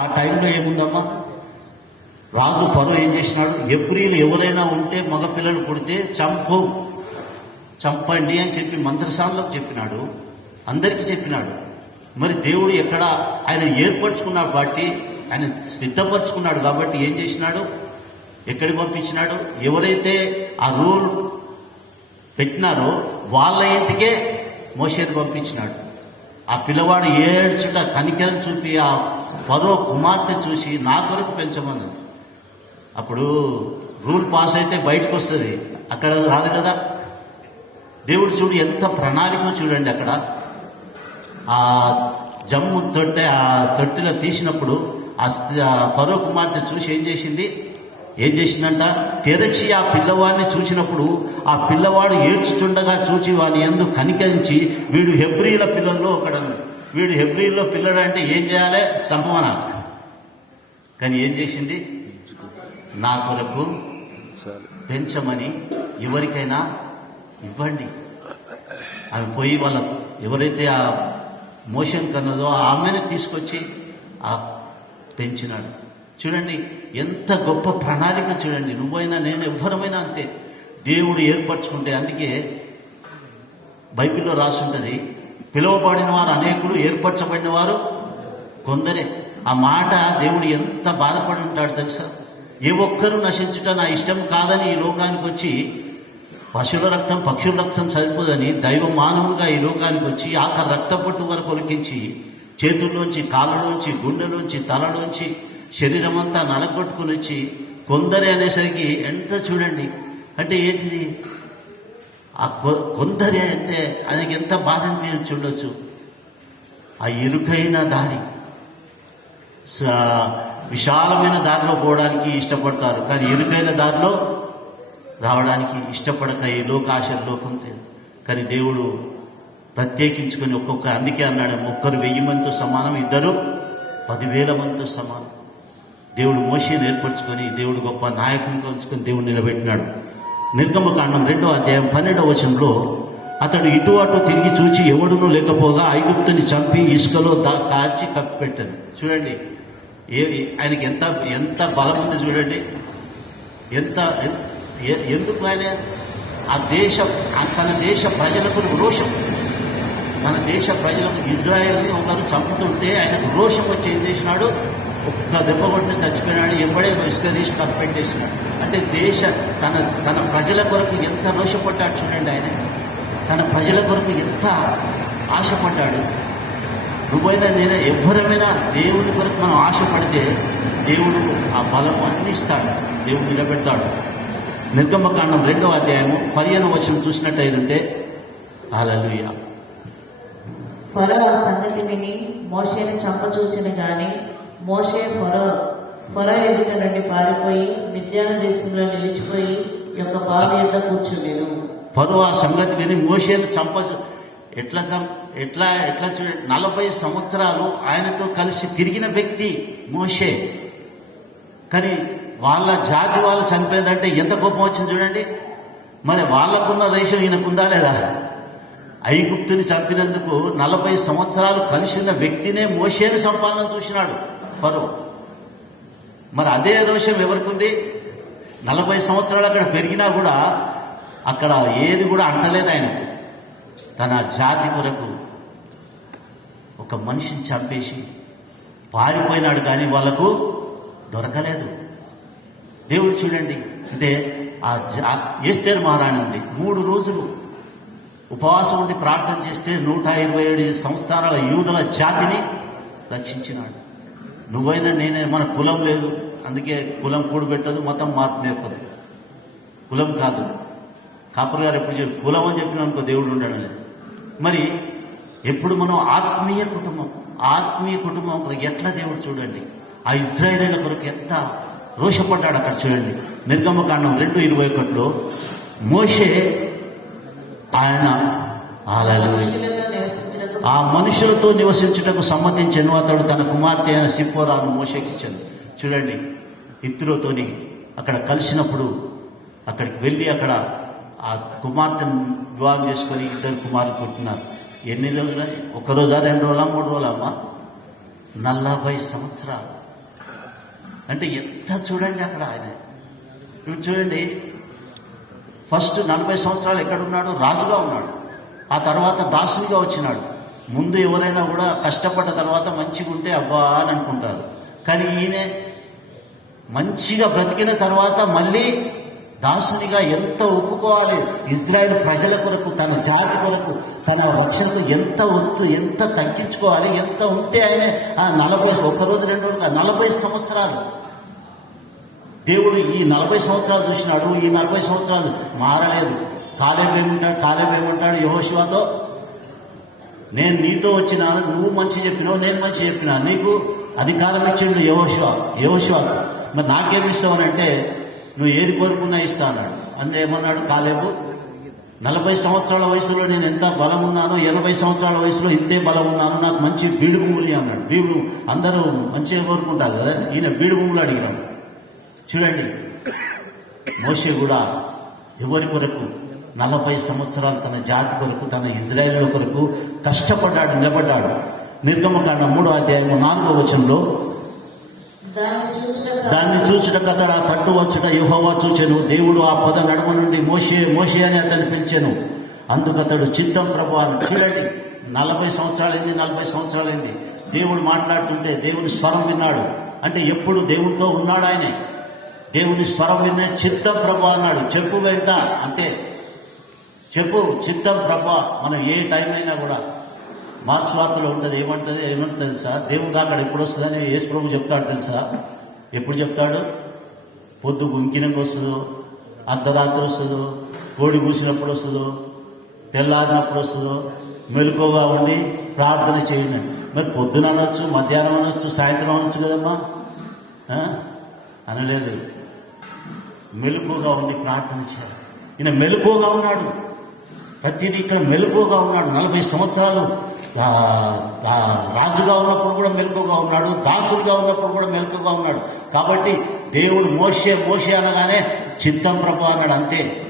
ఆ టైంలో ఏముందమ్మా, రాజు ఫరో ఏం చేసినాడు, హెబ్రీలు ఎవరైనా ఉంటే మగపిల్లలు పుడితే చంపండి అని చెప్పి మంత్రసానులకు చెప్పినాడు, అందరికీ చెప్పినాడు. మరి దేవుడు ఎక్కడ ఆయన ఏర్పరచుకున్నాడు కాబట్టి, ఆయన సిద్ధపరచుకున్నాడు కాబట్టి ఏం చేసినాడు, ఎక్కడికి పంపించినాడు, ఎవరైతే ఆ రూల్ పెట్టినారో వాళ్ళ ఇంటికే మోషేని పంపించినాడు. ఆ పిల్లవాడు ఏడ్చుట కనికరం చూపి ఆ ఫరో కుమార్తె చూసి నా కొరకు పెంచమన్నాడు. అప్పుడు రూల్ పాస్ అయితే బయటకు వస్తుంది, అక్కడ రాదు కదా. దేవుడు చూడు ఎంత ప్రణాళిక చూడండి. అక్కడ ఆ జమ్ము ఆ తొట్టిలో తీసినప్పుడు ఆ ఫరో కుమార్తె చూసి ఏం చేసిందంట, తెరచి ఆ పిల్లవాడిని చూసినప్పుడు ఆ పిల్లవాడు ఏడ్చుచుండగా చూచి వాని యందు కనికరించి వీడు హెబ్రీల పిల్లల్లో ఒకడు, వీడు హెబ్రీల్లో పిల్లడు అంటే ఏం చేయాలి, సంభవన. కానీ ఏం చేసింది, నా కొరకు పెంచమని ఎవరికైనా ఇవ్వండి. ఆమె పోయి వాళ్ళ ఎవరైతే ఆ మోషన్ కన్నదో ఆమెను తీసుకొచ్చి ఆ పెంచినాడు. చూడండి ఎంత గొప్ప ప్రణాళిక చూడండి. నువ్వైనా నేను ఎవ్వరమైనా అంతే, దేవుడు ఏర్పరచుకుంటే. అందుకే బైబిల్లో రాసుంటది, పిలువబడిన వారు అనేకులు, ఏర్పరచబడిన వారు కొందరే. ఆ మాట దేవుడు ఎంత బాధపడి ఉంటాడు తెలుసా. ఏ ఒక్కరూ నశించుట నా ఇష్టం కాదని ఈ లోకానికి వచ్చి, పశువుల రక్తం పక్షుల రక్తం సరిపోదని దైవ మానవులుగా ఈ లోకానికి వచ్చి ఆఖరి రక్తపొట్టు వరకు ఒలికించి చేతుల్లోంచి, కాళ్ళలోంచి, గుండెలోంచి, తలలోంచి శరీరం అంతా నలగొట్టుకుని వచ్చి కొందరే అనేసరికి ఎంత చూడండి. అంటే ఏంటిది, ఆ కొందరే అంటే ఆయనకి ఎంత బాధని మీరు చూడొచ్చు. ఆ ఇరుకైన దారి, విశాలమైన దారిలో పోవడానికి ఇష్టపడతారు, కానీ ఇరుకైన దారిలో రావడానికి ఇష్టపడక ఈ లోకాశల లోకంతో. కానీ దేవుడు ప్రత్యేకించుకొని అందుకే అన్నాడు, ఒక్కరు 1000 మందితో సమానం, ఇద్దరు 10,000 మందితో సమానం. దేవుడు మోషేని ఏర్పరచుకొని దేవుడు గొప్ప నాయకునిగా ఉంచుకొని దేవుడు నిలబెట్టినాడు. నిర్గమకాండం 2వ అధ్యాయం 12వ వచనంలో, అతడు ఇటు అటు తిరిగి చూచి ఎవడునూ లేకపోగా ఐగుప్తుని చంపి ఇసుకలో కాచి కప్పిపెట్టాడు. చూడండి ఆయనకి ఎంత బలం ఉంది చూడండి. ఎందుకు ఆయన తన దేశ ప్రజలకు రోషం, మన దేశ ప్రజలకు ఇజ్రాయెల్ని ఒకరు చంపుతుంటే ఆయనకు రోషం వచ్చి ఏం చేసినాడు, ఒక్క దెబ్బ కొట్టి చచ్చిపోయినాడు. ఎంబడే ఇసుక తీసి కప్పెట్టేసినాడు. అంటే తన ప్రజల కొరకు ఎంత రోషపడ్డాడు చూడండి. ఆయన తన ప్రజల కొరకు ఎంత ఆశపడ్డాడు. నువ్వైనా నేను ఎవరమైనా దేవుని కొరకు మనం ఆశపడితే దేవుడు ఆ బలము అన్ని ఇస్తాడు, దేవుడు నిలబెడతాడు. నిర్గమకాండం 2వ అధ్యాయము 15వ వచనం చూసినట్టయితే, హల్లెలూయా. ఫరో ఆ సంగతి విని మోషేని చంపచూచిన గాని మోషే ఫరో ఎదుట నుండి పారిపోయి మిద్యాను దేశంలో నిలిచిపోయి యొక్క బావి యొద్ద కూర్చుండెను. ఫరో ఆ సంగతి విని మోషేని ఎట్లా చూడండి, 40 సంవత్సరాలు ఆయనతో కలిసి తిరిగిన వ్యక్తి మోషే. కానీ వాళ్ళ జాతి వాళ్ళు చనిపోయిందంటే ఎంత కోపం వచ్చింది చూడండి. మరి వాళ్ళకున్న రేషం ఈయనకుందా లేదా? ఐగుప్తుని చంపినందుకు 40 సంవత్సరాలు కలిసిన వ్యక్తినే మోషేని చంపాలని చూసినాడు ఫరో. మరి అదే రోషం ఎవరికి ఉంది? 40 సంవత్సరాలు అక్కడ పెరిగినా కూడా అక్కడ ఏది కూడా అంటలేదు ఆయనకు. తన జాతి కొరకు ఒక మనిషిని చంపేసి పారిపోయినాడు, కానీ వాళ్ళకు దొరకలేదు. దేవుడు చూడండి, అంటే ఎస్తేరు మహారాణి ఉంది, 3 రోజులు ఉపవాసం ఉండి ప్రార్థన చేస్తే 127 సంస్థానాల యూదుల జాతిని రక్షించినాడు. నువ్వైనా నేనే, మన కులం లేదు, అందుకే కులం కూడబెట్టదు, మతం మార్పు నేర్పదు. కులం కాదు, కాపురు గారు ఎప్పుడు చెప్పి కులం అని చెప్పిన అనుకో దేవుడు ఉండడం లేదు. మరి ఎప్పుడు మనం ఆత్మీయ కుటుంబం కొరకు ఎట్లా దేవుడు చూడండి, ఆ ఇజ్రాయేలీల కొరకు ఎంత రోషపడ్డాడు అక్కడ చూడండి. నిర్గమకాండం 2:21లో మోషే ఆయన ఆ మనుషులతో నివసించుటకు సమ్మతించెను. అతడు తన కుమార్తె అయిన సిప్పోరాను మోషేకిచ్చాను. చూడండి, ఇత్రోతోని అక్కడ కలిసినప్పుడు అక్కడికి వెళ్ళి అక్కడ ఆ కుమార్తెను వివాహం చేసుకొని 2 కుమారులు పుట్టినారు. ఎన్ని రోజులు? 1 రోజా, 2 రోజులా, 3 రోజులమ్మా? 40 సంవత్సరాలు. అంటే ఎంత చూడండి అక్కడ ఆయన. ఇప్పుడు చూడండి, ఫస్ట్ 40 సంవత్సరాలు ఎక్కడున్నాడు? రాజుగా ఉన్నాడు. ఆ తర్వాత దాసునిగా వచ్చినాడు. ముందు ఎవరైనా కూడా కష్టపడ్డ తర్వాత మంచిగా ఉంటే అబ్బా అని అనుకుంటారు. కానీ ఈయన మంచిగా బ్రతికిన తర్వాత మళ్ళీ దాసునిగా ఎంత ఒప్పుకోవాలి. ఇజ్రాయెల్ ప్రజల కొరకు, తన జాతి కొరకు, తన రక్షణకు ఎంత ఒత్తు, ఎంత తగ్గించుకోవాలి, ఎంత ఉంటే ఆయన 40 ఒక రోజు 2 రోజులు 40 సంవత్సరాలు దేవుడు ఈ 40 సంవత్సరాలు చూసినాడు. ఈ 40 సంవత్సరాలు మారలేదు. కాలేబు ఏమంటాడు యెహోషువతో, నేను నీతో వచ్చినాను, నువ్వు మంచి చెప్పినావు, నేను మంచి చెప్పినా, నీకు అధికారం ఇచ్చిండు యెహోషువ. మరి నాకేమి ఇస్తావనంటే, నువ్వు ఏది కోరుకున్నా ఇస్తా అన్నాడు. అంటే ఏమన్నాడు కాలేబు, 40 సంవత్సరాల వయసులో నేను ఎంత బలం ఉన్నానో, 80 సంవత్సరాల వయసులో ఇంతే బలం ఉన్నాను, నాకు మంచి బీడు భూములు అన్నాడు. బీడు అందరూ మంచిగా కోరుకుంటారు కదా, ఈయన బీడు భూములు అడిగినాడు. చూడండి, మోషే కూడా ఎవరి కొరకు 40 సంవత్సరాలు తన జాతి కొరకు, తన ఇజ్రాయేలు కొరకు కష్టపడ్డాడు, నిలబడ్డాడు. నిర్గమకాండ 3వ అధ్యాయము 4వ వచనంలో, దాన్ని చూచుటకు అతడు ఆ తట్టు వచ్చుట యెహోవా చూచెను. దేవుడు ఆ పొద నడుమ నుండి మోషే మోషే అని అతన్ని పిలిచెను. అందుకతడు చిత్తం ప్రభు అని. చూడండి, 40 సంవత్సరాలైంది దేవుడు మాట్లాడుతుంటే దేవుని స్వరం విన్నాడు. అంటే ఎప్పుడు దేవునితో ఉన్నాడు ఆయన. దేవుని స్వరం విన్న చిత్తం ప్రభు అన్నాడు. చెప్పు వెంట, అంతే, చెప్పు చిత్తం ప్రభు. మనం ఏ టైం అయినా కూడా మార్క్స్ వార్తలో ఉంటుంది, ఏమంటుంది తెలుసా? దేవుడు అక్కడ ఎప్పుడు వస్తుందని యేసు ప్రభు చెప్తాడు తెలుసా? ఎప్పుడు చెప్తాడు? పొద్దు గుంకినంగా వస్తుందో, అర్ధరాత్రి వస్తుందో, కోడి కూసినప్పుడు వస్తుందో, తెల్లారినప్పుడు వస్తుందో, మెలకువగా ఉండి ప్రార్థన చేయండి. మరి పొద్దున అనొచ్చు, మధ్యాహ్నం అనొచ్చు, సాయంత్రం అనొచ్చు కదమ్మా, అనలేదు. మెలకువగా ఉండి ప్రార్థన చేయాలి. ఈయన మెలకువగా ఉన్నాడు. ప్రతిదీ ఇక్కడ మెలకువగా ఉన్నాడు. 40 సంవత్సరాలు రాజుగా ఉన్నప్పుడు కూడా మెలకువగా ఉన్నాడు, దాసుడుగా ఉన్నప్పుడు కూడా మెలకువగా ఉన్నాడు. కాబట్టి దేవుడు మోషే అనగానే చిత్తం ప్రభు అన్నాడు. అంతే,